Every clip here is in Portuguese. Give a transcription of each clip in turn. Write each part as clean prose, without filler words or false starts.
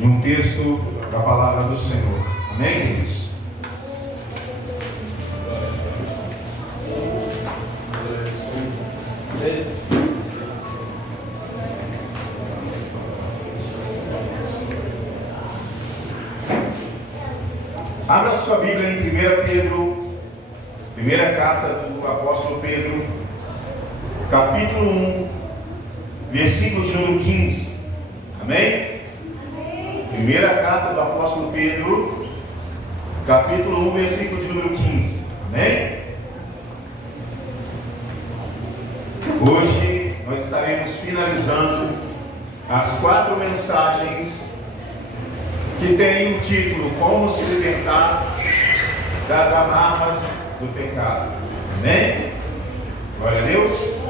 em um texto da palavra do Senhor. Amém, queridos? Abra sua Bíblia em 1 Pedro, primeira carta do apóstolo Pedro, capítulo 1, versículo de número 15. Amém? Primeira carta do apóstolo Pedro, capítulo 1, versículo de número 15. Amém? Hoje nós estaremos finalizando as 4 mensagens que tem o título Como se libertar das amarras do pecado. Amém? Glória a Deus.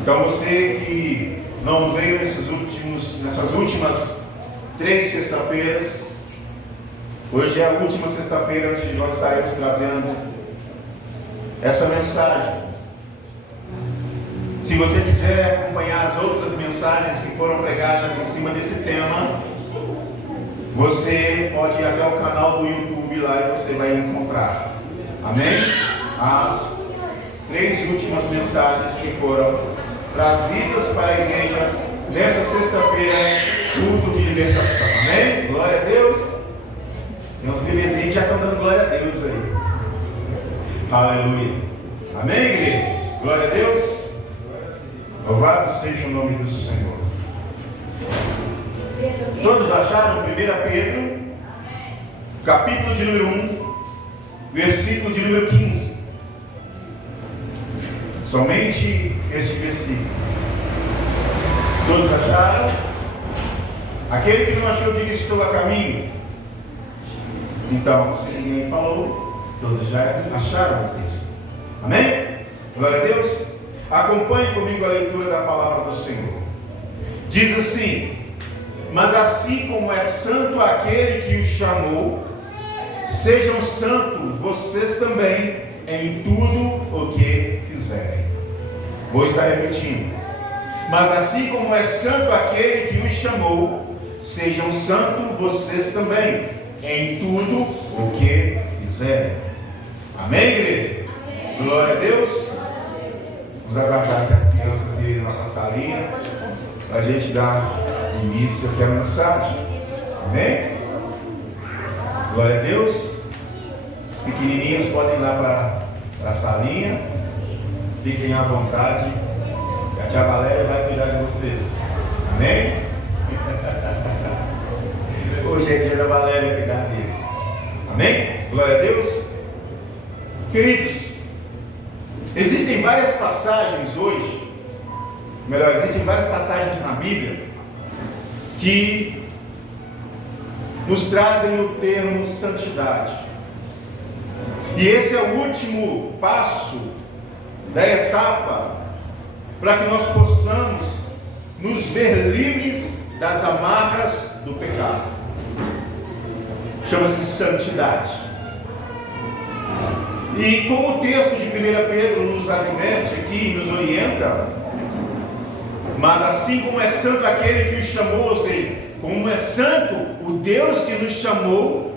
Então você que não veio nessas últimas 3 sexta-feiras, hoje é a última sexta-feira onde nós estaremos trazendo essa mensagem. Se você quiser acompanhar as outras mensagens que foram pregadas em cima desse tema, você pode ir até o canal do YouTube lá e você vai encontrar. Amém? As 3 últimas mensagens que foram trazidas para a igreja nessa sexta-feira, culto de libertação. Amém? Glória a Deus. Tem uns bebezinhos que já estão dando glória a Deus aí. Aleluia. Amém, igreja? Glória a Deus. Louvado seja o nome do Senhor. Todos acharam 1 Pedro, capítulo de número 1, versículo de número 15. Somente este versículo. Todos acharam? Aquele que não achou, diga: estou a caminho. Então, se ninguém falou, todos já acharam o texto. Amém? Glória a Deus. Acompanhe comigo a leitura da palavra do Senhor. Diz assim: mas assim como é santo aquele que o chamou, sejam santos vocês também em tudo o que fizerem. Vou estar repetindo. Mas assim como é santo aquele que os chamou, sejam santos vocês também em tudo o que fizerem. Amém, igreja? Amém. Glória a Deus. Vamos aguardar que as crianças irem lá para a salinha para a gente dar início aqui à mensagem. Amém? Glória a Deus. Os pequenininhos podem ir lá para a salinha. Fiquem à vontade. E a tia Valéria vai cuidar de vocês. Amém? Hoje é dia da Valéria cuidar deles. Amém? Glória a Deus. Queridos, existem várias passagens hoje. Melhor, existem várias passagens na Bíblia que nos trazem o termo santidade. E esse é o último passo da etapa para que nós possamos nos ver livres das amarras do pecado. Chama-se santidade. E como o texto de 1 Pedro nos adverte aqui, nos orienta, mas assim como é santo aquele que o chamou, ou seja, como é santo o Deus que nos chamou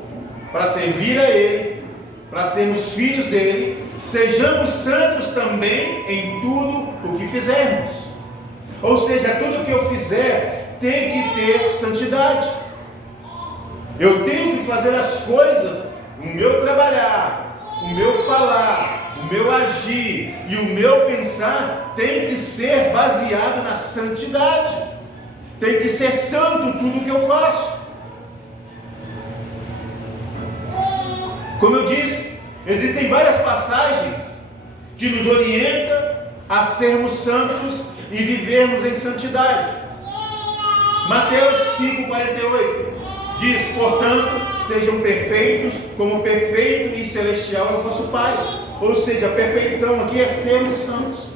para servir a Ele, para sermos filhos dele, sejamos santos também em tudo o que fizermos. Ou seja, tudo que eu fizer tem que ter santidade. Eu tenho que fazer as coisas, o meu trabalhar, o meu falar, o meu agir e o meu pensar tem que ser baseado na santidade. Tem que ser santo tudo que eu faço. Como eu disse, existem várias passagens que nos orientam a sermos santos e vivermos em santidade. Mateus 5,48 diz: portanto, sejam perfeitos, como perfeito e celestial é o vosso Pai. Ou seja, perfeitão aqui é sermos santos.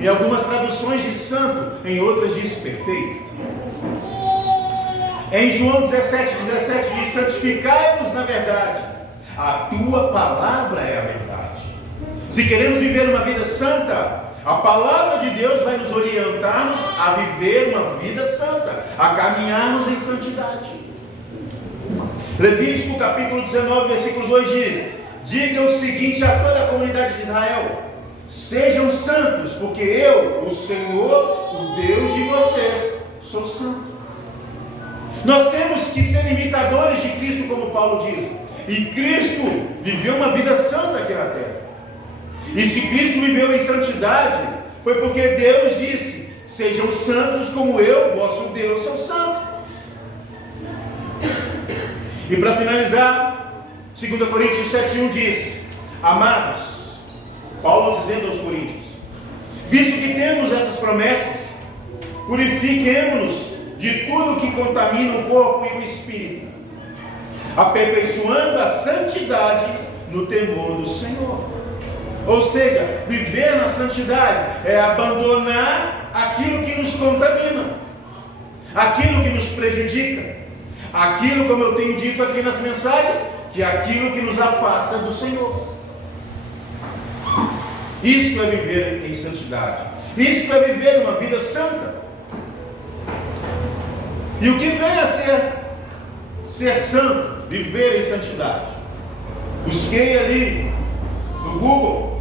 Em algumas traduções diz santo, em outras diz perfeito. Em João 17,17 diz: santificai-vos na verdade, a tua palavra é a verdade. Se queremos viver uma vida santa, A palavra de Deus vai nos orientar-nos a viver uma vida santa, a caminharmos em santidade. Levítico capítulo 19, versículo 2 diz: diga o seguinte a toda a comunidade de Israel: sejam santos, porque eu, o Senhor, o Deus de vocês, sou santo. Nós temos que ser imitadores de Cristo, como Paulo diz. E Cristo viveu uma vida santa aqui na terra. E se Cristo viveu em santidade, foi porque Deus disse: sejam santos como eu, vosso Deus, sou santo. E para finalizar, 2 Coríntios 7,1 diz: amados, Paulo dizendo aos coríntios, visto que temos essas promessas, purifiquemo-nos de tudo que contamina o corpo e o espírito, aperfeiçoando a santidade no temor do Senhor. Ou seja, viver na santidade é abandonar aquilo que nos contamina, aquilo que nos prejudica, aquilo, como eu tenho dito aqui nas mensagens, que é aquilo que nos afasta do Senhor. Isto é viver em santidade. Isto é viver uma vida santa. E o que vem a ser santo, viver em santidade? Busquei ali no Google,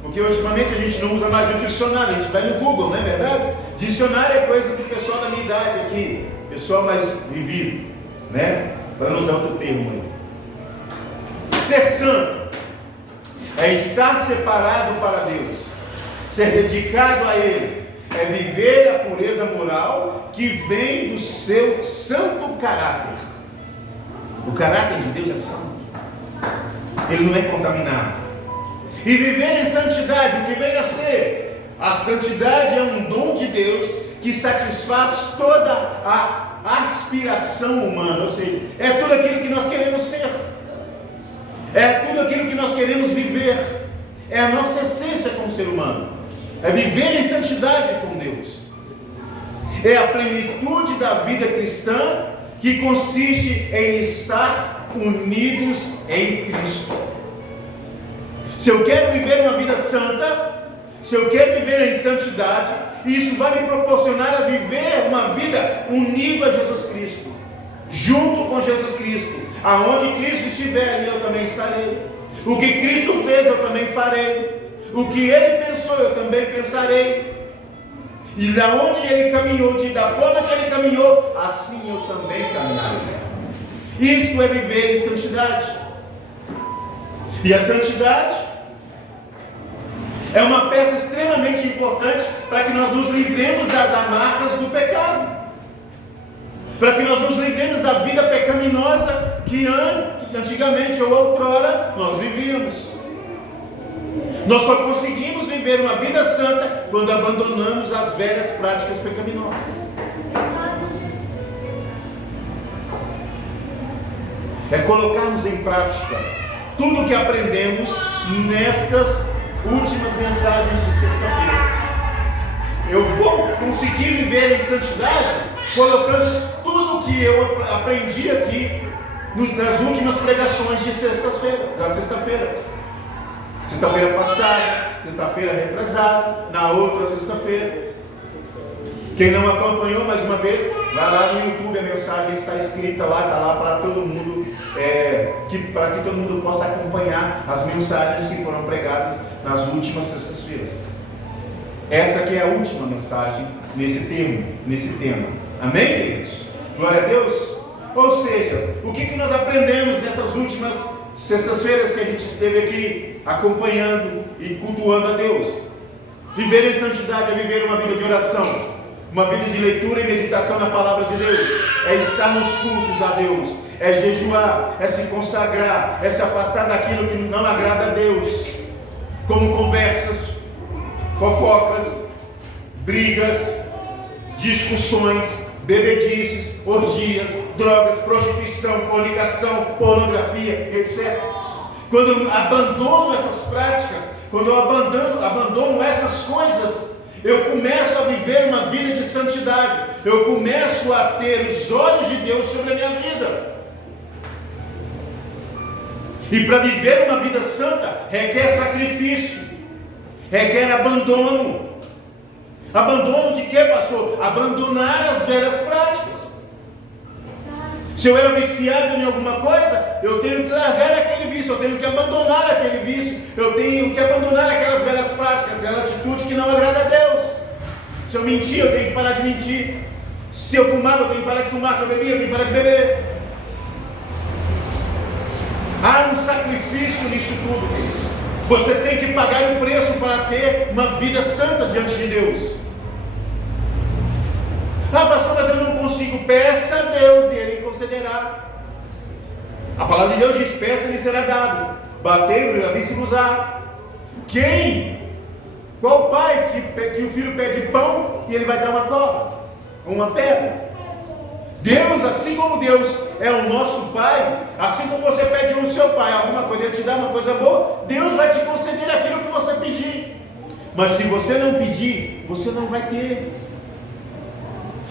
porque ultimamente a gente não usa mais o dicionário, a gente vai no Google, não é verdade? Dicionário é coisa do pessoal da minha idade aqui, pessoal mais vivido, né? Para não usar outro termo aí. Ser santo é estar separado para Deus, ser dedicado a Ele, é viver a pureza moral que vem do seu santo caráter. O caráter de Deus é santo, ele não é contaminado. E viver em santidade, o que vem a ser? A santidade é um dom de Deus que satisfaz toda a aspiração humana, ou seja, é tudo aquilo que nós queremos ser, é tudo aquilo que nós queremos viver, é a nossa essência como ser humano, é viver em santidade com Deus, é a plenitude da vida cristã que consiste em estar unidos em Cristo. Se eu quero viver uma vida santa, se eu quero viver em santidade, isso vai me proporcionar a viver uma vida unido a Jesus Cristo, junto com Jesus Cristo. Aonde Cristo estiver, ali eu também estarei. O que Cristo fez, eu também farei. O que Ele pensou, eu também pensarei. E da onde Ele caminhou, da forma que Ele caminhou, assim eu também caminharei. Isto é viver em santidade. E a santidade é uma peça extremamente importante para que nós nos livremos das amarras do pecado, para que nós nos livremos da vida pecaminosa que antigamente ou outrora nós vivíamos. Nós só conseguimos viver uma vida santa quando abandonamos as velhas práticas pecaminosas. É colocarmos em prática tudo o que aprendemos nestas últimas mensagens de sexta-feira. Eu vou conseguir viver em santidade colocando tudo o que eu aprendi aqui nas últimas pregações de sexta-feira. Sexta-feira passada, sexta-feira retrasada, na outra sexta-feira. Quem não acompanhou, mais uma vez, vai lá no YouTube, a mensagem está escrita lá, está lá para todo mundo, para que todo mundo possa acompanhar as mensagens que foram pregadas nas últimas sextas-feiras. Essa aqui é a última mensagem nesse tema. Amém, queridos? Glória a Deus. Ou seja, o que nós aprendemos nessas últimas sextas-feiras que a gente esteve aqui acompanhando e cultuando a Deus? Viver em santidade é viver uma vida de oração, uma vida de leitura e meditação na palavra de Deus, é estar nos cultos a Deus, é jejuar, é se consagrar, é se afastar daquilo que não agrada a Deus, como conversas, fofocas, brigas, discussões, bebedices, orgias, drogas, prostituição, fornicação, pornografia, etc. Quando eu abandono essas práticas, quando eu abandono essas coisas, eu começo a viver uma vida de santidade, eu começo a ter os olhos de Deus sobre a minha vida. E para viver uma vida santa requer sacrifício, requer abandono, Abandono de quê, pastor? Abandonar as velhas práticas. Se eu era viciado em alguma coisa, eu tenho que largar aquele vício, eu tenho que abandonar aquele vício, eu tenho que abandonar aquelas velhas práticas, aquela atitude que não agrada a Deus. Se eu mentir, eu tenho que parar de mentir. Se eu fumava, eu tenho que parar de fumar. Se eu bebia, eu tenho que parar de beber. Há um sacrifício nisso tudo, queridos. Você tem que pagar um preço para ter uma vida santa diante de Deus. Ah, pastor, mas eu não consigo. Peça a Deus e Ele concederá. A palavra de Deus diz: peça e lhe será dado. Batei e abri-se-vos-á. Qual pai que o filho pede pão e ele vai dar uma cobra? Uma pedra? Deus, assim como Deus é o nosso Pai, assim como você pede ao seu Pai alguma coisa, Ele te dá uma coisa boa, Deus vai te conceder aquilo que você pedir. Mas se você não pedir, você não vai ter.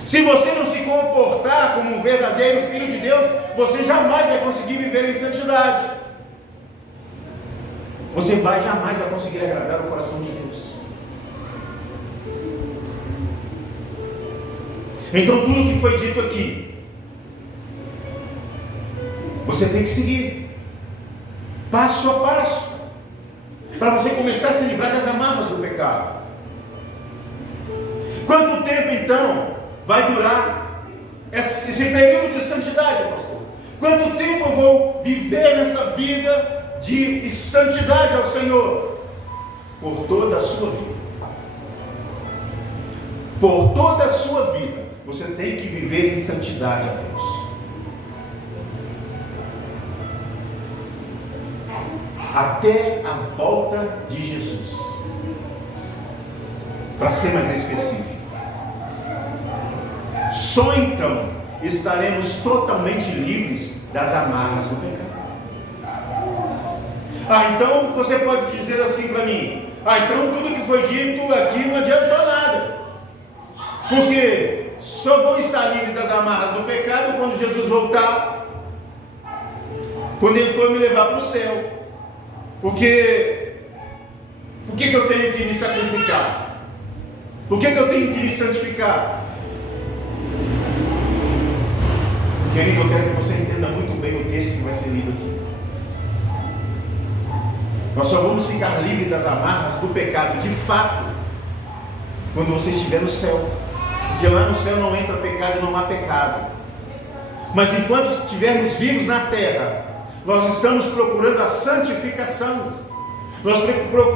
Se você não se comportar como um verdadeiro filho de Deus, você jamais vai conseguir viver em santidade. Você jamais vai conseguir agradar o coração de Deus. Então tudo que foi dito aqui, você tem que seguir, passo a passo, para você começar a se livrar das amarras do pecado. Quanto tempo então vai durar esse período de santidade, pastor? Quanto tempo eu vou viver nessa vida de santidade ao Senhor? Por toda a sua vida. Por toda a sua vida, você tem que viver em santidade a Deus. Até a volta de Jesus. Para ser mais específico. Só então estaremos totalmente livres das amarras do pecado. Então você pode dizer assim para mim: então tudo que foi dito aqui não adianta nada, porque só vou estar livre das amarras do pecado quando Jesus voltar, quando Ele for me levar para o céu. Por que eu tenho que me sacrificar? Por que eu tenho que me santificar? Querido, eu quero que você entenda muito bem o texto que vai ser lido aqui. Nós só vamos ficar livres das amarras do pecado, de fato, quando você estiver no céu. Porque lá no céu não entra pecado, não há pecado. Mas enquanto estivermos vivos na terra, nós estamos procurando a santificação. Nós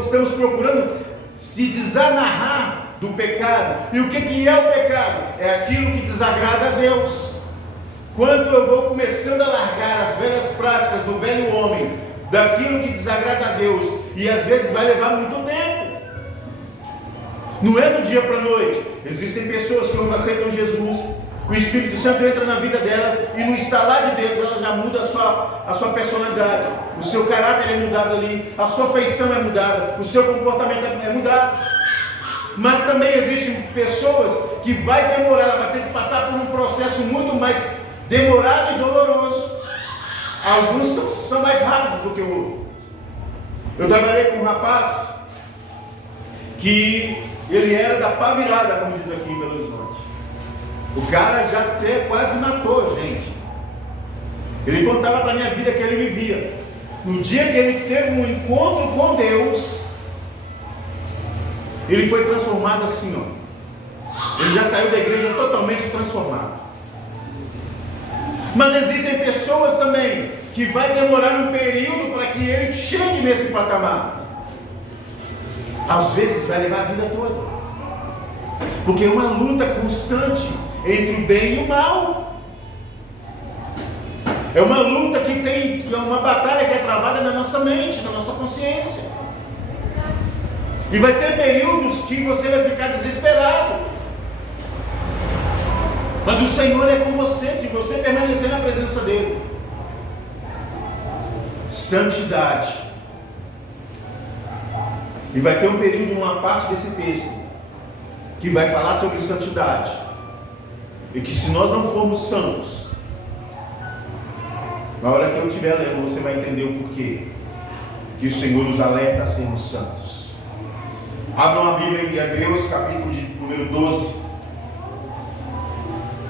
estamos procurando se desamarrar do pecado. E o que é o pecado? É aquilo que desagrada a Deus. Quando eu vou começando a largar as velhas práticas do velho homem, daquilo que desagrada a Deus, e às vezes vai levar muito tempo. Não é do dia para a noite. Existem pessoas que quando aceitam Jesus, o Espírito Santo entra na vida delas e no estalar de Deus ela já muda a sua personalidade. O seu caráter é mudado ali, a sua feição é mudada, o seu comportamento é mudado. Mas também existem pessoas que vai demorar, ela vai ter que passar por um processo muito mais demorado e doloroso. Alguns são mais rápidos do que o outro. Eu trabalhei com um rapaz que ele era da pá virada, como diz aqui em Belo Horizonte. O cara já até quase matou gente. Ele contava para a minha vida que ele vivia. No dia que ele teve um encontro com Deus, ele foi transformado assim, ó. Ele já saiu da igreja totalmente transformado. Mas existem pessoas também que vai demorar um período para que ele chegue nesse patamar. Às vezes vai levar a vida toda, porque é uma luta constante entre o bem e o mal. É uma luta é uma batalha que é travada na nossa mente, na nossa consciência. E vai ter períodos que você vai ficar desesperado. Mas o Senhor é com você, se você permanecer na presença dEle. Santidade. E vai ter um período, uma parte desse texto, que vai falar sobre santidade. E que se nós não formos santos, na hora que eu estiver lendo, você vai entender o porquê que o Senhor nos alerta a sermos santos. Abram a Bíblia em Hebreus, capítulo número 12.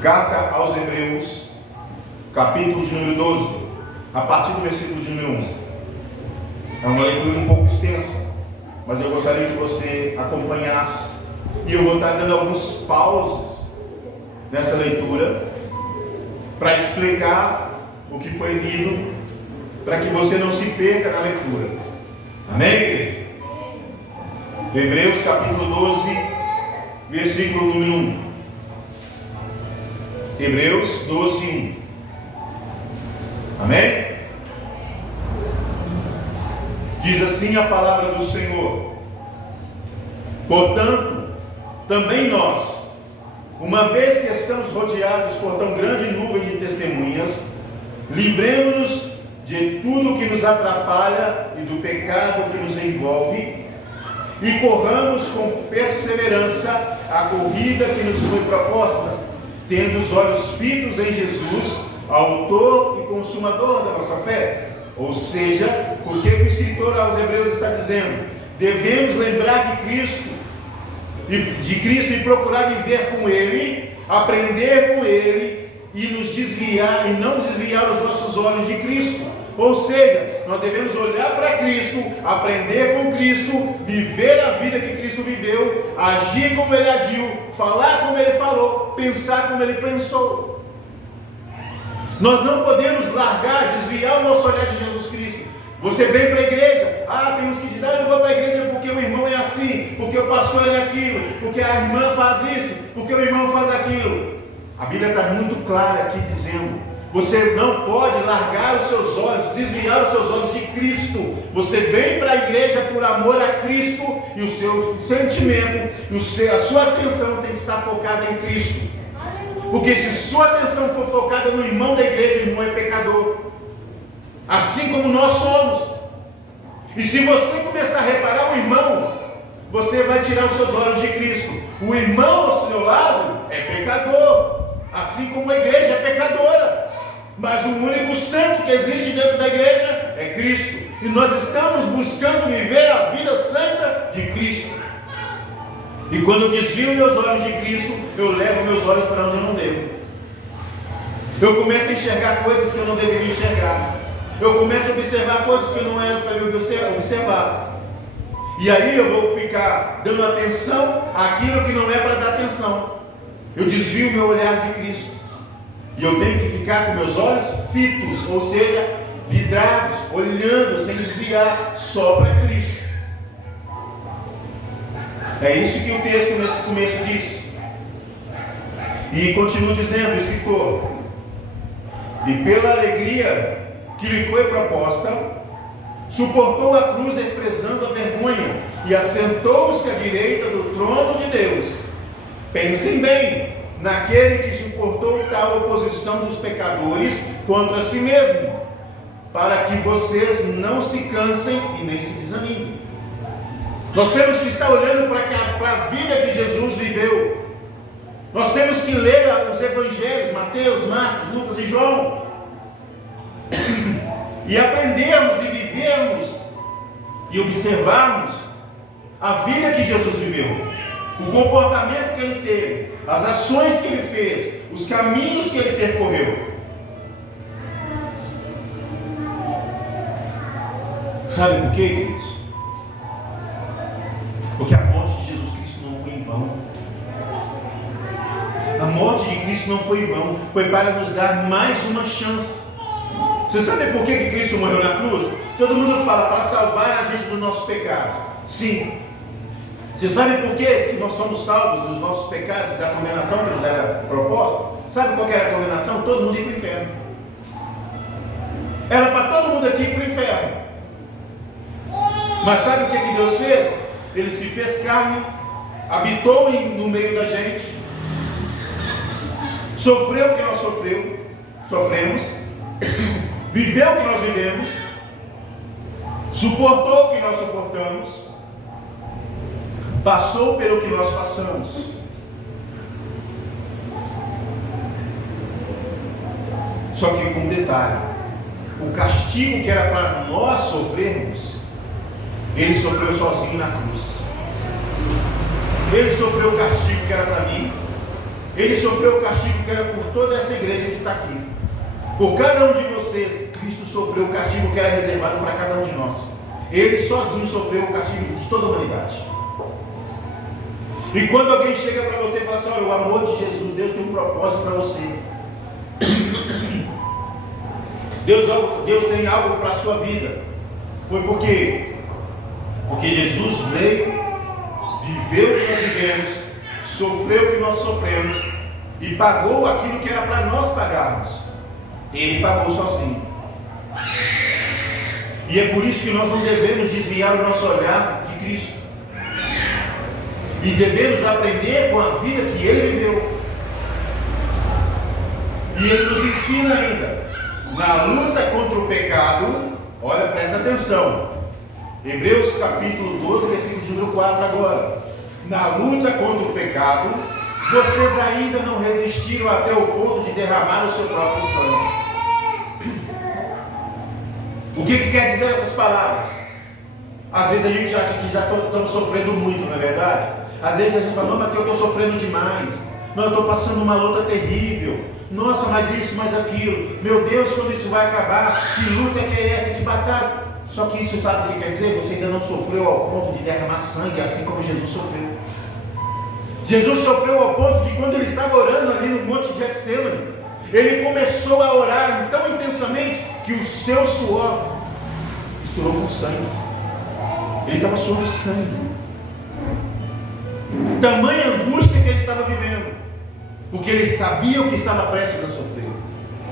Carta aos Hebreus, capítulo de número 12, a partir do versículo de número 1. É uma leitura um pouco extensa, mas eu gostaria que você acompanhasse. E eu vou estar dando alguns pauses nessa leitura para explicar o que foi lido, para que você não se perca na leitura. Amém, igreja? Hebreus capítulo 12, versículo número 1. Hebreus 12, 1. Amém? Diz assim a palavra do Senhor: portanto, também nós, uma vez que estamos rodeados por tão grande nuvem de testemunhas, livremos-nos de tudo que nos atrapalha e do pecado que nos envolve, e corramos com perseverança a corrida que nos foi proposta, tendo os olhos fitos em Jesus, autor e consumador da nossa fé. Ou seja, o que o escritor aos Hebreus está dizendo? Devemos lembrar de Cristo e procurar viver com Ele, aprender com Ele e nos desviar e não desviar os nossos olhos de Cristo. Ou seja, nós devemos olhar para Cristo, aprender com Cristo, viver a vida que Cristo viveu, agir como Ele agiu, falar como Ele falou, pensar como Ele pensou. Nós não podemos largar, desviar o nosso olhar de Jesus Cristo. Você vem para a igreja, tem uns que dizem, eu não vou para a igreja porque o irmão é assim, porque o pastor é aquilo, porque a irmã faz isso, porque o irmão faz aquilo. A Bíblia está muito clara aqui dizendo: você não pode largar os seus olhos, desviar os seus olhos de Cristo. Você vem para a igreja por amor a Cristo, e o seu sentimento, a sua atenção tem que estar focada em Cristo. Porque se sua atenção for focada no irmão da igreja, o irmão é pecador, assim como nós somos. E se você começar a reparar o irmão, você vai tirar os seus olhos de Cristo. O irmão ao seu lado é pecador, assim como a igreja é pecadora. Mas o único santo que existe dentro da igreja é Cristo. E nós estamos buscando viver a vida santa de Cristo. E quando eu desvio meus olhos de Cristo, eu levo meus olhos para onde eu não devo. Eu começo a enxergar coisas que eu não deveria enxergar. Eu começo a observar coisas que não eram para eu observar. E aí eu vou ficar dando atenção àquilo que não é para dar atenção. Eu desvio meu olhar de Cristo. E eu tenho que ficar com meus olhos fitos, ou seja, vidrados, olhando sem desviar, só para Cristo. É isso que o texto nesse começo diz. E continua dizendo o escritor: e pela alegria que lhe foi proposta, suportou a cruz desprezando a vergonha, e assentou-se à direita do trono de Deus. Pensem bem naquele que suportou tal oposição dos pecadores contra si mesmo, para que vocês não se cansem e nem se desanimem. Nós temos que estar olhando para a vida que Jesus viveu. Nós temos que ler os evangelhos, Mateus, Marcos, Lucas e João, e aprendermos e vivermos e observarmos a vida que Jesus viveu, o comportamento que ele teve, as ações que ele fez, os caminhos que ele percorreu. Sabe por quê, queridos? Porque a morte de Jesus Cristo não foi em vão. A morte de Cristo não foi em vão, foi para nos dar mais uma chance. Você sabe por que Cristo morreu na cruz? Todo mundo fala para salvar a gente dos nossos pecados. Sim. Você sabe por que nós somos salvos dos nossos pecados, da condenação que nos era proposta? Sabe qual que era a condenação? Todo mundo ir para o inferno. Era para todo mundo aqui ir para o inferno. Mas sabe o que Deus fez? Ele se fez carne, habitou no meio da gente, sofreu o que nós sofremos, viveu o que nós vivemos, suportou o que nós suportamos, passou pelo que nós passamos. Só que com um detalhe: o castigo que era para nós sofrermos, ele sofreu sozinho na cruz. Ele sofreu o castigo que que era para mim. Ele sofreu o castigo que era por toda essa igreja que está aqui. Por cada um de vocês, Cristo sofreu o castigo que era reservado para cada um de nós. Ele sozinho sofreu o castigo de toda a humanidade. E quando alguém chega para você e fala assim: olha, o amor de Jesus, Deus tem um propósito para você. Deus tem algo para a sua vida. Foi porque Jesus veio, viveu o que nós vivemos, sofreu o que nós sofremos e pagou aquilo que era para nós pagarmos. Ele pagou sozinho. E é por isso que nós não devemos desviar o nosso olhar de Cristo. E devemos aprender com a vida que Ele viveu. E Ele nos ensina ainda, na luta contra o pecado. Olha, presta atenção. Hebreus capítulo 12, versículo de número 4 agora. Na luta contra o pecado, vocês ainda não resistiram até o ponto de derramar o seu próprio sangue. O que quer dizer essas palavras? Às vezes a gente acha que já estamos sofrendo muito, não é verdade? Às vezes a gente fala: não, mas que eu estou sofrendo demais. Não, eu estou passando uma luta terrível. Nossa, mas isso, mas aquilo. Meu Deus, quando isso vai acabar? Que luta que é essa? Que batalha? Só que isso, sabe o que quer dizer? Você ainda não sofreu ao ponto de derramar sangue, assim como Jesus sofreu. Jesus sofreu ao ponto de, quando ele estava orando ali no Monte de Getsemane, ele começou a orar tão intensamente que o seu suor misturou com sangue. Ele estava suando sangue. Tamanha angústia que ele estava vivendo, porque ele sabia o que estava prestes a sofrer.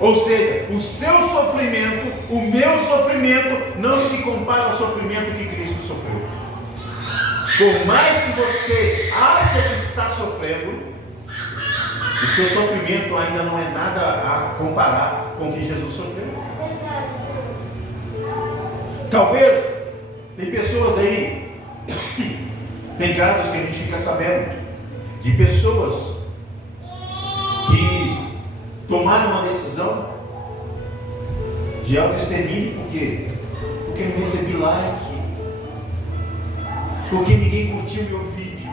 Ou seja, o seu sofrimento, o meu sofrimento, não se compara ao sofrimento que Cristo sofreu. Por mais que você ache que está sofrendo, o seu sofrimento ainda não é nada a comparar com o que Jesus sofreu. Talvez, tem pessoas aí, tem casos que a gente fica sabendo, de pessoas que tomaram uma decisão de autoextermínio. Por quê? Porque não recebi like, porque ninguém curtiu meu vídeo,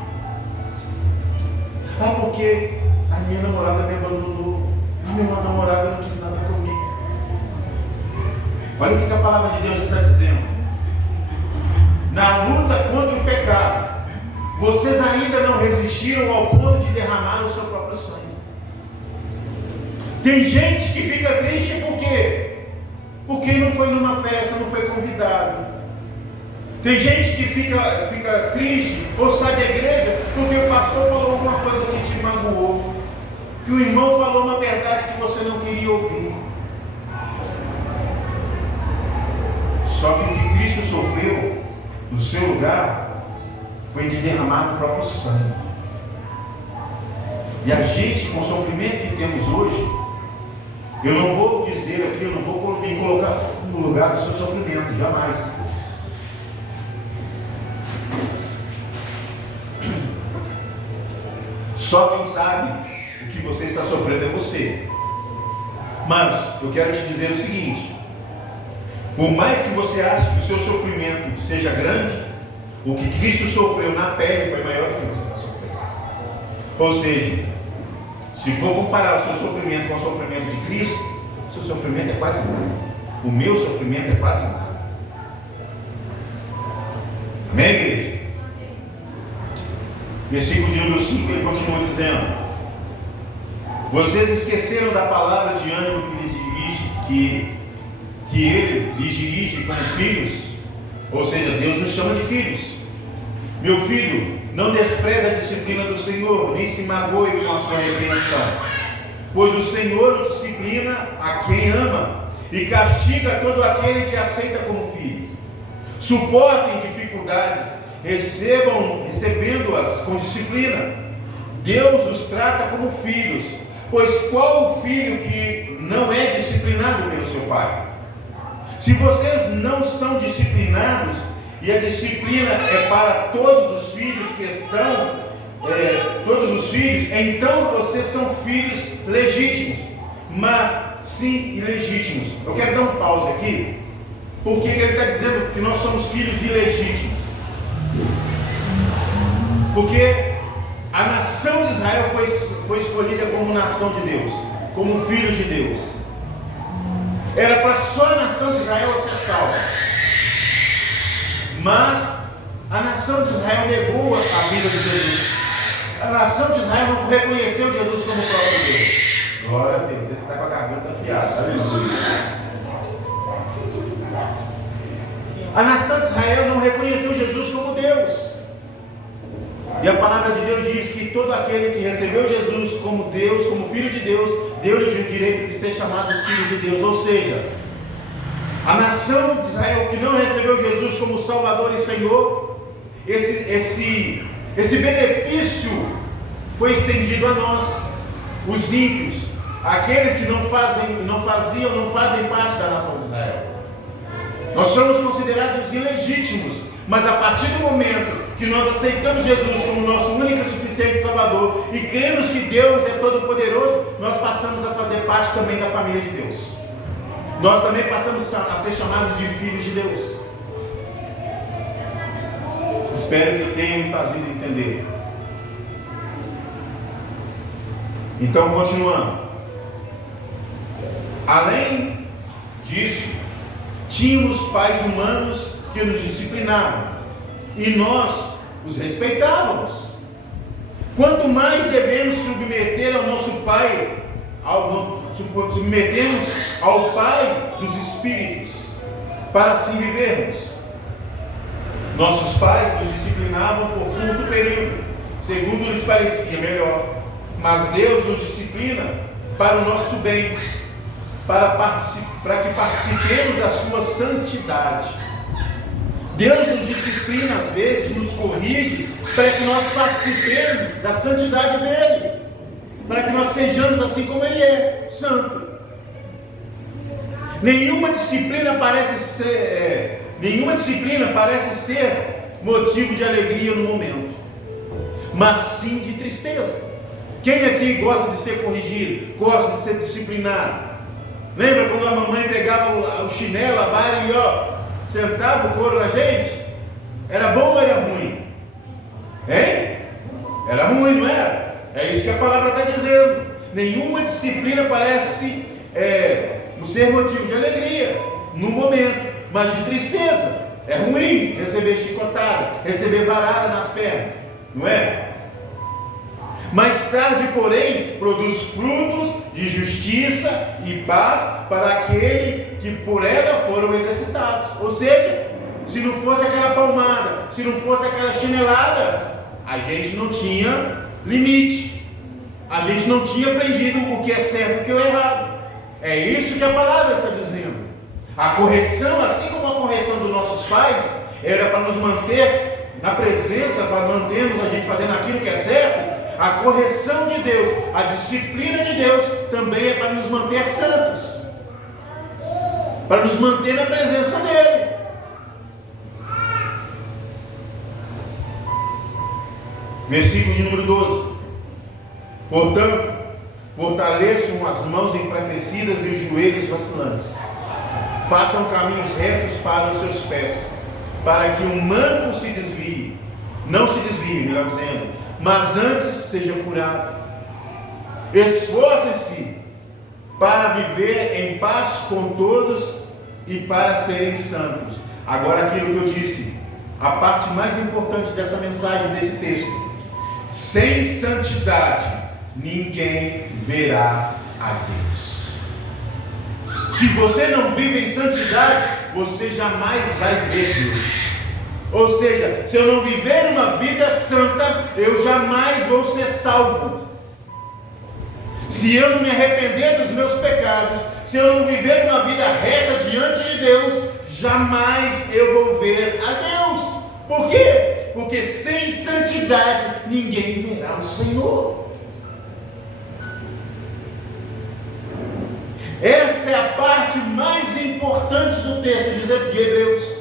porque a minha namorada me abandonou, a minha namorada não quis nada comigo. Olha o que a palavra de Deus está dizendo. Na luta contra o pecado, vocês ainda não resistiram ao ponto de derramar o seu próprio sangue. Tem gente que fica triste por quê? Porque não foi numa festa, não foi convidado. Tem gente que fica triste ou sai da igreja porque o pastor falou alguma coisa que te magoou, que o irmão falou uma verdade que você não queria ouvir. Só que o que Cristo sofreu no seu lugar foi de derramar o próprio sangue. E a gente, com o sofrimento que temos hoje, eu não vou dizer aqui, eu não vou me colocar no lugar do seu sofrimento, jamais. Só quem sabe o que você está sofrendo é você. Mas eu quero te dizer o seguinte: por mais que você ache que o seu sofrimento seja grande, o que Cristo sofreu na pele foi maior do que você está sofrendo. Ou seja, se for comparar o seu sofrimento com o sofrimento de Cristo, o seu sofrimento é quase nada. O meu sofrimento é quase nada. Amém, igreja? Versículo de número 5, ele continua dizendo: vocês esqueceram da palavra de ânimo que lhes dirige, que ele lhes dirige como filhos. Ou seja, Deus nos chama de filhos. Meu filho, não despreze a disciplina do Senhor, nem se magoe com a sua repreensão, pois o Senhor disciplina a quem ama e castiga todo aquele que aceita como filho. Suportem dificuldades, recebendo-as com disciplina. Deus os trata como filhos, pois qual o filho que não é disciplinado pelo seu pai? Se vocês não são disciplinados, e a disciplina é para todos os filhos que estão, todos os filhos, então vocês são filhos legítimos, mas sim ilegítimos. Eu quero dar um pause aqui, porque ele está dizendo que nós somos filhos ilegítimos. Porque a nação de Israel foi escolhida como nação de Deus, como filhos de Deus. Era para só a nação de Israel ser salva. Mas a nação de Israel negou a vida de Jesus. A nação de Israel não reconheceu Jesus como o próprio Deus. Glória a Deus, esse está com a garganta afiada, aleluia. A nação de Israel não reconheceu Jesus como Deus. E a palavra de Deus diz que todo aquele que recebeu Jesus como Deus, como Filho de Deus, deu-lhe o direito de ser chamados filhos de Deus. Ou seja, a nação de Israel que não recebeu Jesus como Salvador e Senhor, esse benefício foi estendido a nós, os ímpios, aqueles que não fazem parte da nação de Israel. Nós somos considerados ilegítimos, mas a partir do momento que nós aceitamos Jesus como nosso único e suficiente Salvador e cremos que Deus é todo-poderoso, nós passamos a fazer parte também da família de Deus. Nós também passamos a ser chamados de filhos de Deus. Espero que eu tenha me fazido entender. Então, continuando. Além disso, tínhamos pais humanos que nos disciplinavam e nós os respeitávamos. Quanto mais devemos submeter ao nosso Pai, submetemos ao Pai dos Espíritos, para assim vivermos. Nossos pais nos disciplinavam por curto período, segundo lhes parecia melhor, mas Deus nos disciplina para o nosso bem, para que participemos da sua santidade. Deus nos disciplina às vezes, nos corrige, para que nós participemos da santidade dele, para que nós sejamos assim como ele é, santo. Nenhuma disciplina parece ser motivo de alegria no momento, mas sim de tristeza. Quem aqui gosta de ser corrigido, gosta de ser disciplinado? Lembra quando a mamãe pegava o chinelo, a vara e sentava o couro na gente? Era bom ou era ruim? Hein? Era ruim, não era? É isso que a palavra está dizendo. Nenhuma disciplina parece ser motivo de alegria no momento, mas de tristeza. É ruim receber chicotada, receber varada nas pernas, não é? Mais tarde, porém, produz frutos de justiça e paz para aquele que por ela foram exercitados. Ou seja, se não fosse aquela palmada, se não fosse aquela chinelada, a gente não tinha limite. A gente não tinha aprendido o que é certo e o que é errado. É isso que a palavra está dizendo. A correção, assim como a correção dos nossos pais, era para nos manter na presença, para mantermos a gente fazendo aquilo que é certo. A correção de Deus, a disciplina de Deus, também é para nos manter santos, para nos manter na presença dele. Versículo de número 12. Portanto, fortaleçam as mãos enfraquecidas e os joelhos vacilantes. Façam caminhos retos para os seus pés, para que o manco se desvie, não se desvie, melhor dizendo, mas antes seja curado. Esforcem-se para viver em paz com todos e para serem santos. Agora aquilo que eu disse, a parte mais importante dessa mensagem, desse texto: sem santidade ninguém verá a Deus. Se você não vive em santidade, você jamais vai ver Deus. Ou seja, se eu não viver uma vida santa, eu jamais vou ser salvo. Se eu não me arrepender dos meus pecados, se eu não viver uma vida reta diante de Deus, jamais eu vou ver a Deus. Por quê? Porque sem santidade ninguém verá o Senhor. Essa é a parte mais importante do texto de Hebreus.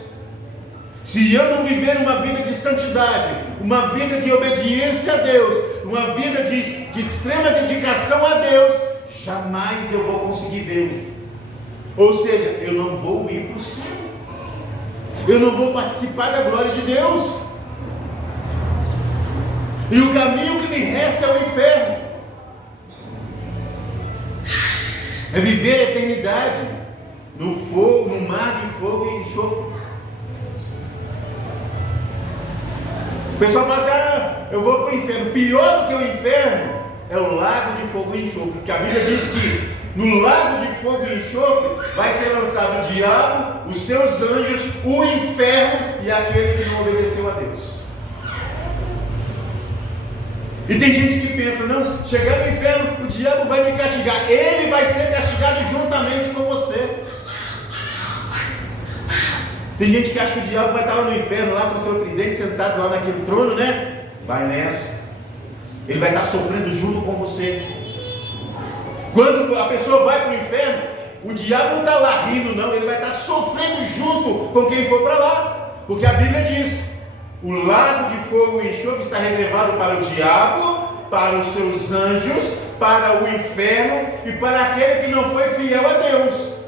Se eu não viver uma vida de santidade, uma vida de obediência a Deus, uma vida de extrema dedicação a Deus, jamais eu vou conseguir vê-lo. Ou seja, eu não vou ir para o céu, eu não vou participar da glória de Deus. E o caminho que me resta é o inferno. É viver a eternidade no fogo, no mar de fogo e enxofre. O pessoal fala assim: eu vou para o inferno. Pior do que o inferno é o lago de fogo e enxofre, porque a Bíblia diz que no lago de fogo e enxofre vai ser lançado o diabo, os seus anjos, o inferno e aquele que não obedeceu a Deus. E tem gente que pensa: não, chegar no inferno, o diabo vai me castigar. Ele vai ser castigado juntamente com você. Tem gente que acha que o diabo vai estar lá no inferno, lá com o seu tridente, sentado lá naquele trono, né? Vai nessa. Ele vai estar sofrendo junto com você. Quando a pessoa vai para o inferno, o diabo não está lá rindo, não. Ele vai estar sofrendo junto com quem for para lá. Porque a Bíblia diz: o lago de fogo e enxofre está reservado para o diabo, para os seus anjos, para o inferno e para aquele que não foi fiel a Deus.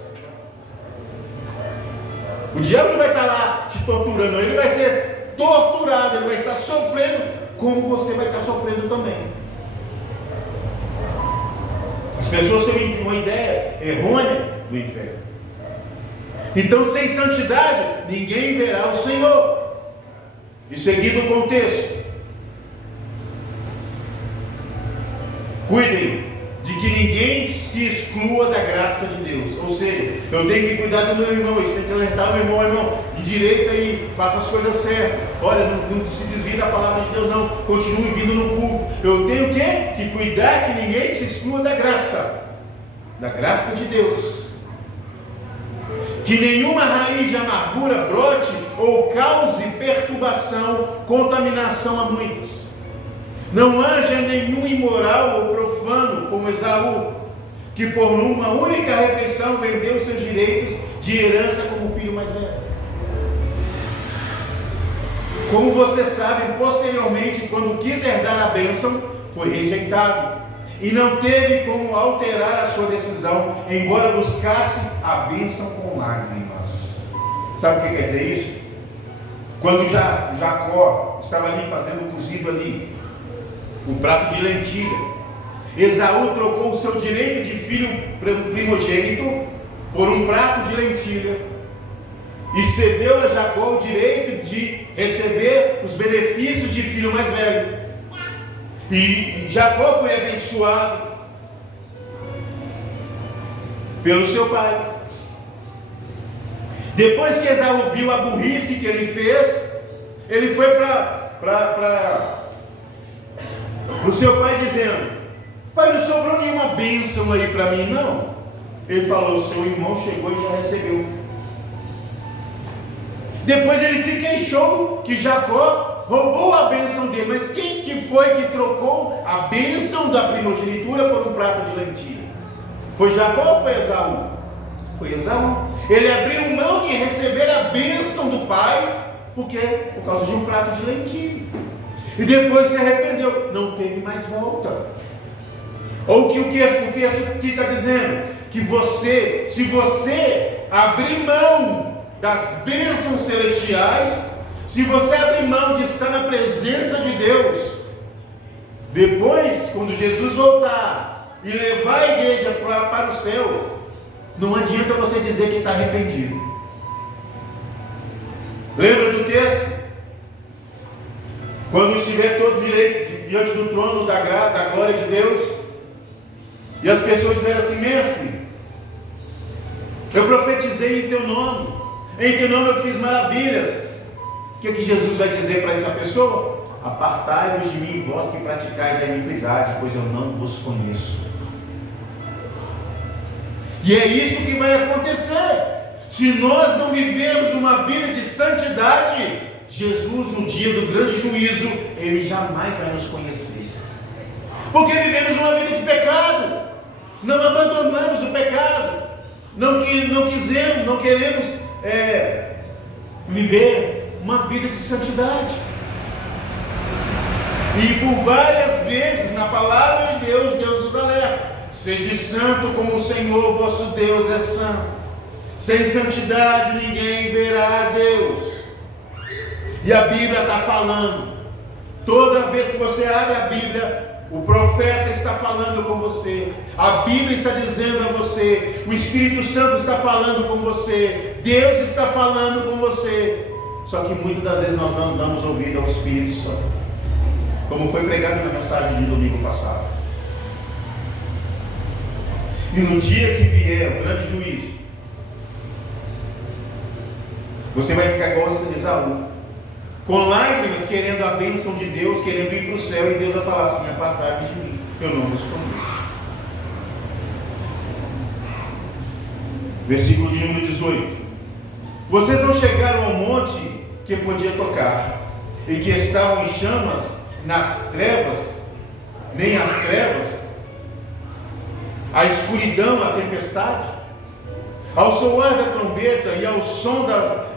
O diabo não vai estar lá te torturando, ele vai ser torturado, ele vai estar sofrendo, como você vai estar sofrendo também. As pessoas têm uma ideia errônea do inferno. Então, sem santidade, ninguém verá o Senhor. E seguindo o contexto, cuidem de que ninguém se exclua da graça de Deus. Ou seja, eu tenho que cuidar do meu irmão, eu tenho que alertar o meu irmão, endireita e faça as coisas certas. Olha, não se desvie da palavra de Deus, não. Continue vindo no culto. Eu tenho que cuidar que ninguém se exclua da graça de Deus. Que nenhuma raiz de amargura brote ou cause perturbação, contaminação a muitos. Não haja nenhum imoral ou profano como Esaú, que por uma única refeição vendeu seus direitos de herança como filho mais velho. Como você sabe, posteriormente, quando quis herdar a bênção, foi rejeitado e não teve como alterar a sua decisão, embora buscasse a bênção com lágrimas. Sabe o que quer dizer isso? Quando Jacó estava ali fazendo cozido ali, o prato de lentilha, Esaú trocou o seu direito de filho primogênito por um prato de lentilha e cedeu a Jacó o direito de receber os benefícios de filho mais velho. E Jacó foi abençoado pelo seu pai. Depois que Esaú viu a burrice que ele fez, ele foi para o seu pai dizendo: pai, não sobrou nenhuma bênção aí para mim, não. Ele falou: seu irmão chegou e já recebeu. Depois ele se queixou que Jacó roubou a bênção dele. Mas quem que foi que trocou a bênção da primogenitura por um prato de lentilha? Foi Jacó ou foi Esaú? Foi Esaú. Ele abriu mão de receber a bênção do pai, por quê? Por causa de um prato de lentilha. E depois se arrependeu, não teve mais volta. Ou que o texto aqui está dizendo? Que você, se você abrir mão das bênçãos celestiais, se você abrir mão de estar na presença de Deus, depois, quando Jesus voltar e levar a igreja para o céu, não adianta você dizer que está arrependido. Lembra do texto? Quando estiver todos diante do trono da glória de Deus, e as pessoas disseram assim: mestre, eu profetizei em teu nome, em teu nome eu fiz maravilhas. O que Jesus vai dizer para essa pessoa? Apartai-vos de mim, vós que praticais a iniquidade, pois eu não vos conheço. E é isso que vai acontecer. Se nós não vivemos uma vida de santidade, Jesus, no dia do grande juízo, Ele jamais vai nos conhecer. Porque vivemos uma vida de pecado, não abandonamos o pecado, não queremos viver uma vida de santidade. E por várias vezes na palavra de Deus, Deus nos alerta: sede santo como o Senhor vosso Deus é santo. Sem santidade ninguém verá a Deus. E a Bíblia está falando Toda vez que você abre a Bíblia, o profeta está falando com você, a Bíblia está dizendo a você, o Espírito Santo está falando com você, Deus está falando com você. Só que muitas das vezes nós não damos ouvido ao Espírito Santo, como foi pregado na mensagem de domingo passado. E no dia que vier o grande juízo, você vai ficar igual a Esaú, com lágrimas, querendo a bênção de Deus, querendo ir para o céu, e Deus vai falar assim: apartai-vos de mim, eu não vos conheço. Versículo de número 18: vocês não chegaram ao monte que podia tocar, e que estavam em chamas nas trevas, nem as trevas, a escuridão, a tempestade, ao soar da trombeta e ao som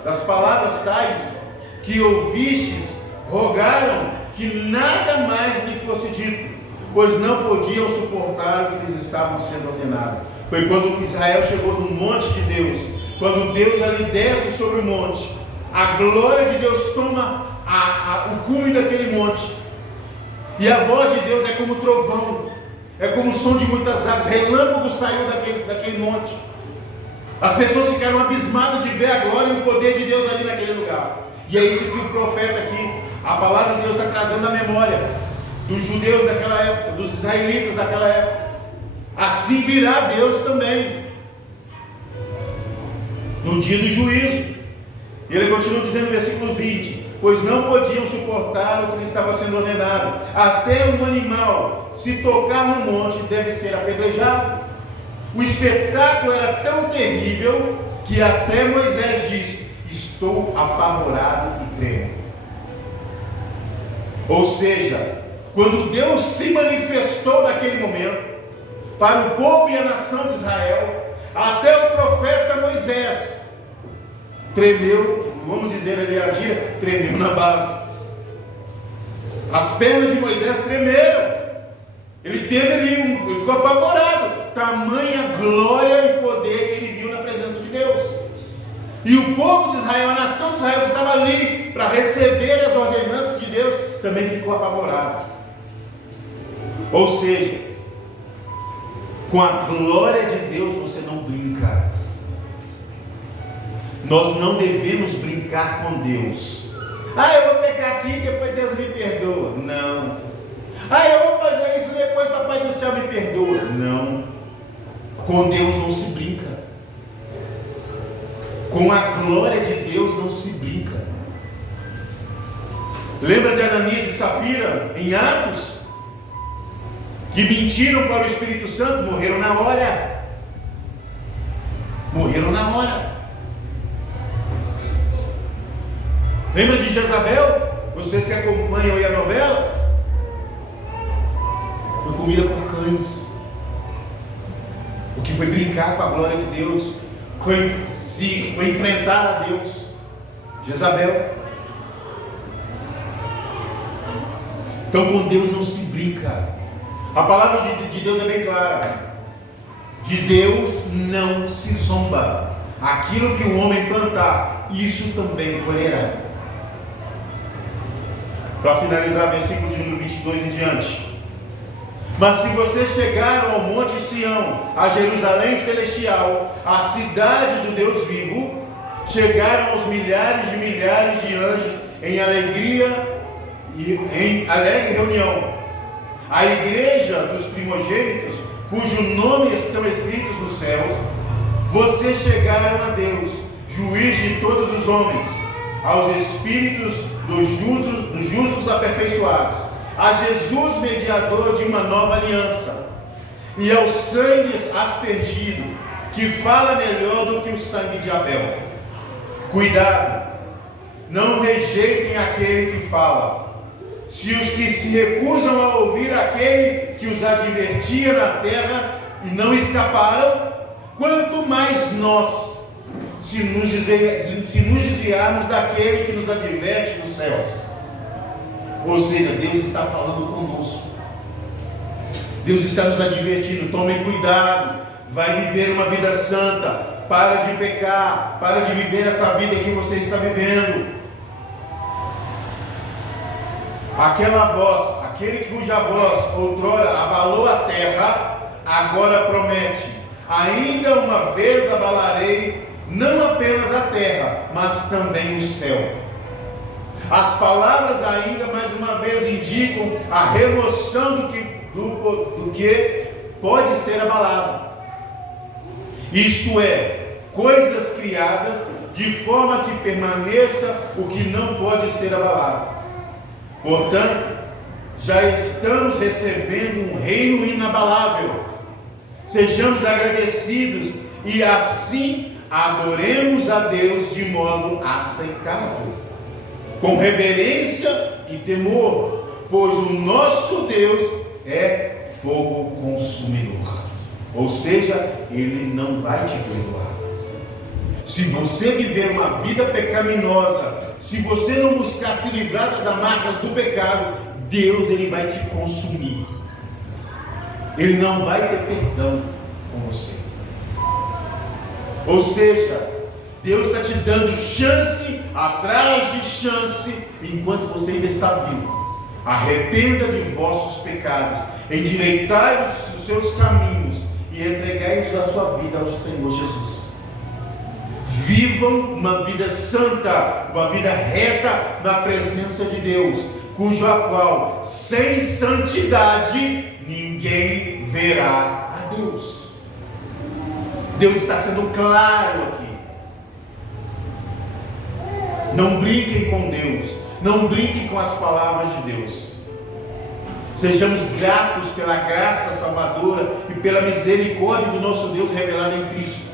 das palavras tais que ouvistes, rogaram que nada mais lhe fosse dito, pois não podiam suportar o que lhes estava sendo ordenado. Foi quando Israel chegou no monte de Deus, quando Deus ali desce sobre o monte, a glória de Deus toma o cume daquele monte, e a voz de Deus é como trovão, é como o som de muitas águas, relâmpago saiu daquele monte. As pessoas ficaram abismadas de ver a glória e o poder de Deus ali naquele lugar. E é isso que o profeta aqui, a palavra de Deus está trazendo à memória dos judeus daquela época, dos israelitas daquela época. Assim virá Deus também no dia do juízo. E ele continua dizendo no versículo 20: pois não podiam suportar o que lhe estava sendo ordenado. Até um animal, se tocar no monte, deve ser apedrejado. O espetáculo era tão terrível que até Moisés disse: estou apavorado e tremo. Ou seja, quando Deus se manifestou naquele momento para o povo e a nação de Israel, até o profeta Moisés tremeu, vamos dizer ali a gíria, tremeu na base. As pernas de Moisés tremeram. Ele teve ali, ele ficou apavorado. Tamanha glória e poder que ele viu na presença de Deus. E o povo de Israel, a nação de Israel que estava ali para receber as ordenanças de Deus, também ficou apavorado. Ou seja, com a glória de Deus você não brinca. Nós não devemos brincar com Deus. Eu vou pecar aqui e depois Deus me perdoa. Não. Eu vou fazer isso e depois Papai do Céu me perdoa. Não. Com Deus não se brinca. Com a glória de Deus não se brinca. Lembra de Ananias e Safira em Atos? Que mentiram para o Espírito Santo, morreram na hora. Morreram na hora. Lembra de Jezabel? Vocês que acompanham aí a novela? Foi comida por cães. O que foi brincar com a glória de Deus, foi enfrentar a Deus. Jezabel. Então com Deus não se brinca. A palavra de Deus é bem clara. De Deus não se zomba. Aquilo que o homem plantar, isso também colherá. Para finalizar, versículo de número 22 em diante. Mas se vocês chegaram ao monte Sião, a Jerusalém celestial, a cidade do Deus vivo, chegaram aos milhares de anjos em alegria e em alegre reunião. A igreja dos primogênitos, cujo nome estão escritos nos céus, vocês chegaram a Deus, juiz de todos os homens, aos espíritos dos justos aperfeiçoados, a Jesus, mediador de uma nova aliança, e ao sangue aspergido, que fala melhor do que o sangue de Abel. Cuidado, não rejeitem aquele que fala. Se os que se recusam a ouvir aquele que os advertia na terra e não escaparam, quanto mais nós, se nos desviarmos daquele que nos adverte nos céus. Ou seja, Deus está falando conosco. Deus está nos advertindo: tomem cuidado, vai viver uma vida santa, para de pecar, para de viver essa vida que você está vivendo. Aquela voz, aquele cuja voz outrora abalou a terra, agora promete: ainda uma vez abalarei não apenas a terra, mas também o céu. As palavras ainda mais uma vez indicam a remoção do que pode ser abalado. Isto é, coisas criadas de forma que permaneça o que não pode ser abalado. Portanto, já estamos recebendo um reino inabalável. Sejamos agradecidos e assim adoremos a Deus de modo aceitável, com reverência e temor, pois o nosso Deus é fogo consumidor. Ou seja, Ele não vai te perdoar. Se você viver uma vida pecaminosa, se você não buscar se livrar das amarras do pecado, Deus Ele vai te consumir. Ele não vai ter perdão com você. Ou seja, Deus está te dando chance atrás de chance, enquanto você ainda está vivo. Arrependa de vossos pecados, endireitai os seus caminhos e entregai-os a sua vida ao Senhor Jesus. Vivam uma vida santa, uma vida reta na presença de Deus, cuja qual sem santidade ninguém verá a Deus. Deus está sendo claro aqui. Não brinquem com Deus, não brinquem com as palavras de Deus. Sejamos gratos pela graça salvadora e pela misericórdia do nosso Deus revelada em Cristo.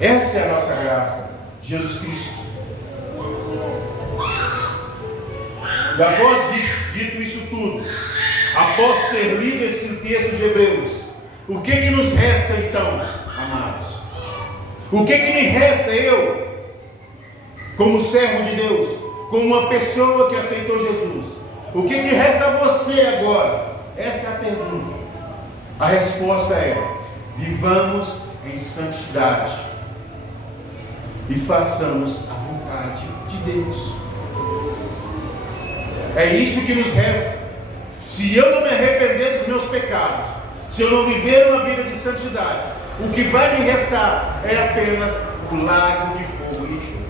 Essa é a nossa graça, Jesus Cristo. E após dito isso tudo, após ter lido esse texto de Hebreus, o que nos resta então, amados? O que me resta eu, como servo de Deus, como uma pessoa que aceitou Jesus? O que resta a você agora? Essa é a pergunta. A resposta é: vivamos em santidade e façamos a vontade de Deus. É isso que nos resta. Se eu não me arrepender dos meus pecados, se eu não viver uma vida de santidade, o que vai me restar é apenas o lago de fogo e enxofre.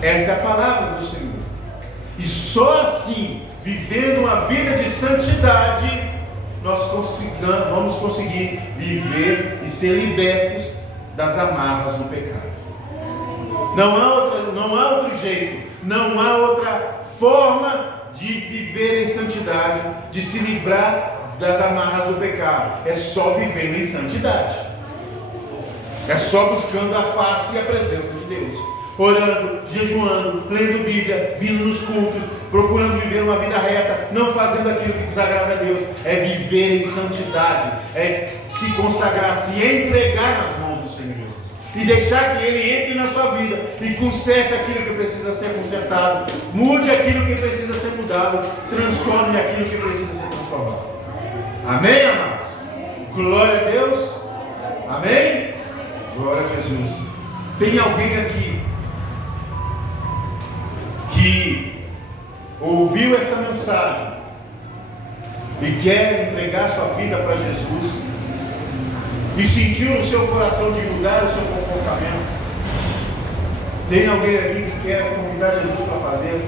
Essa é a palavra do Senhor. E só assim, vivendo uma vida de santidade, nós vamos conseguir viver e ser libertos das amarras do pecado. Não há outro jeito, não há outra forma de viver em santidade, de se livrar das amarras do pecado. É só vivendo em santidade. É só buscando a face e a presença de Deus. Orando, jejuando, lendo Bíblia, vindo nos cultos, procurando viver uma vida reta, não fazendo aquilo que desagrada a Deus. É viver em santidade, é se consagrar, se entregar nas mãos do Senhor Jesus e deixar que Ele entre na sua vida e conserte aquilo que precisa ser consertado, mude aquilo que precisa ser mudado, transforme aquilo que precisa ser transformado. Amém, amados? Glória a Deus. Amém? Glória a Jesus. Tem alguém aqui que ouviu essa mensagem e quer entregar sua vida para Jesus e sentiu no seu coração de mudar o seu comportamento? Tem alguém aqui que quer convidar Jesus para fazer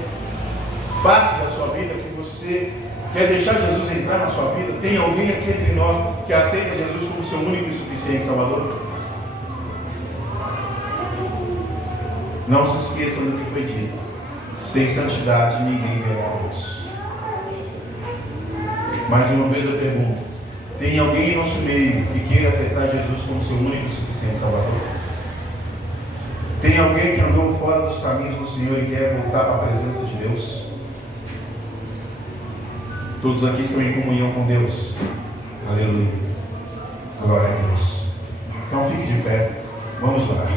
parte da sua vida, que você quer deixar Jesus entrar na sua vida? Tem alguém aqui entre nós que aceita Jesus como seu único e suficiente Salvador? Não se esqueçam do que foi dito: sem santidade ninguém verá a Deus. Mais uma vez eu pergunto: tem alguém em nosso meio que queira aceitar Jesus como seu único e suficiente Salvador? Tem alguém que andou fora dos caminhos do Senhor e quer voltar para a presença de Deus? Todos aqui estão em comunhão com Deus. Aleluia. Glória a Deus. Então fique de pé. Vamos orar.